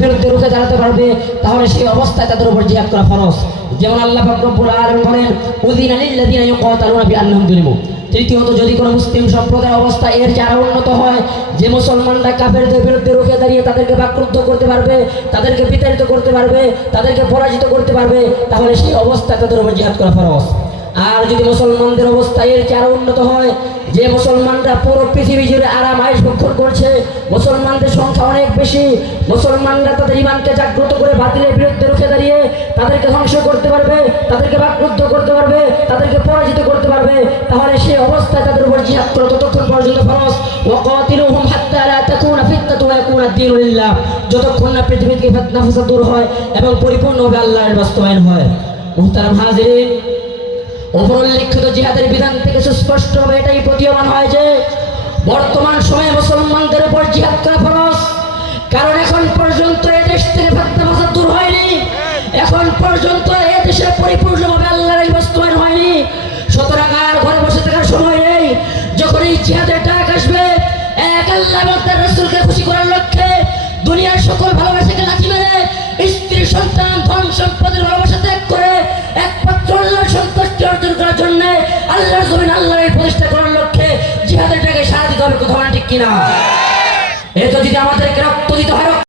বিরুদ্ধে রুখে দাঁড়াতে পারবে, তাহলে সেই অবস্থায় তাদের উপর জিহাদ করা ফরজ। যেমন আল্লাহ পাক রব্বুল আলামিন বলেন, উযিনা লিল্লাযিনা ইউকাতালুনা বিআন্নাহুম যুলিমু। তৃতীয়ত, যদি কোনো মুসলিম সম্প্রদায়ের অবস্থা এর চেয়ে আরো উন্নত হয়, যে মুসলমানরা কাফেরদের বিরুদ্ধে রুখে দাঁড়িয়ে তাদেরকে বাকরুদ্ধ করতে পারবে, তাদেরকে বিতাড়িত করতে পারবে, তাদেরকে পরাজিত করতে পারবে, তাহলে সেই অবস্থায় তাদের উপর জিহাদ করা ফরজ। আর যদি মুসলমানদের অবস্থা এর চেয়ে আরো উন্নত হয়, যে মুসলমানরা পুরো পৃথিবী জুড়ে আরাম আয়েশ ভক্ষণ করছে, মুসলমানদের সংখ্যা অনেক বেশি, মুসলমানরা তাদের ঈমানকে জাগ্রত করে বাতিলের বিরুদ্ধে রুখে দাঁড়িয়ে তাদেরকে ধ্বংস করতে পারবে, তাদেরকে বাকরুদ্ধ করতে পারবে, তাদেরকে পরাজিত করতে পারবে, তাহলে সেই অবস্থায় তাদের উপর জিহাদ করা ততক্ষণ পর্যন্ত ফরজ। ওয়াকাতিলুহুম হাত্তা লা তাকুনা ফিতনাতু ওয়া ইয়াকুনা আদ-দীনু লিল্লাহ। যতক্ষণ না পৃথিবী থেকে ফিতনা ফাসাদ দূর হয় এবং পরিপূর্ণভাবে আল্লাহর বাস্তবায়ন হয়। মুহতারাম হাজিরিন, উপরোল্লেখিত জিহাদের বিধান থেকে সুস্পষ্টভাবে এটাই প্রতীয়মান হয় যে বর্তমান সময়ে মুসলমানদের উপর জিহাদ করা ফরজ। কারণ এখন পর্যন্ত এদেশ থেকে ফিতনা ফাসাদ দূর হয়নি, এখন পর্যন্ত এদেশে পরিপূর্ণভাবে আল্লাহর এই বাস্তবায়ন হয়নি। সুতরাং আর ঘরে বসে থাকার সময় নেই। যখন এই জিহাদের ডাক আসবে, এক আল্লাহ এবং তার রাসূলকে খুশি করার লক্ষ্যে দুনিয়ার সকল ভালোবাসাকে লাথি মেরে, স্ত্রী সন্তান ধন সম্পদের ভালোবাসা ত্যাগ করে একমাত্র আল্লাহর সন্তুষ্টি অর্জন করার জন্য আল্লাহর জমিন আল্লাহর প্রতিষ্ঠা করার লক্ষ্যে জিহাদের ডাকে সাড়া দিতে হবে। কথা বলেন ঠিক কিনা? এ তো যদি আমাদেরকে রক্ত দিতে হয়,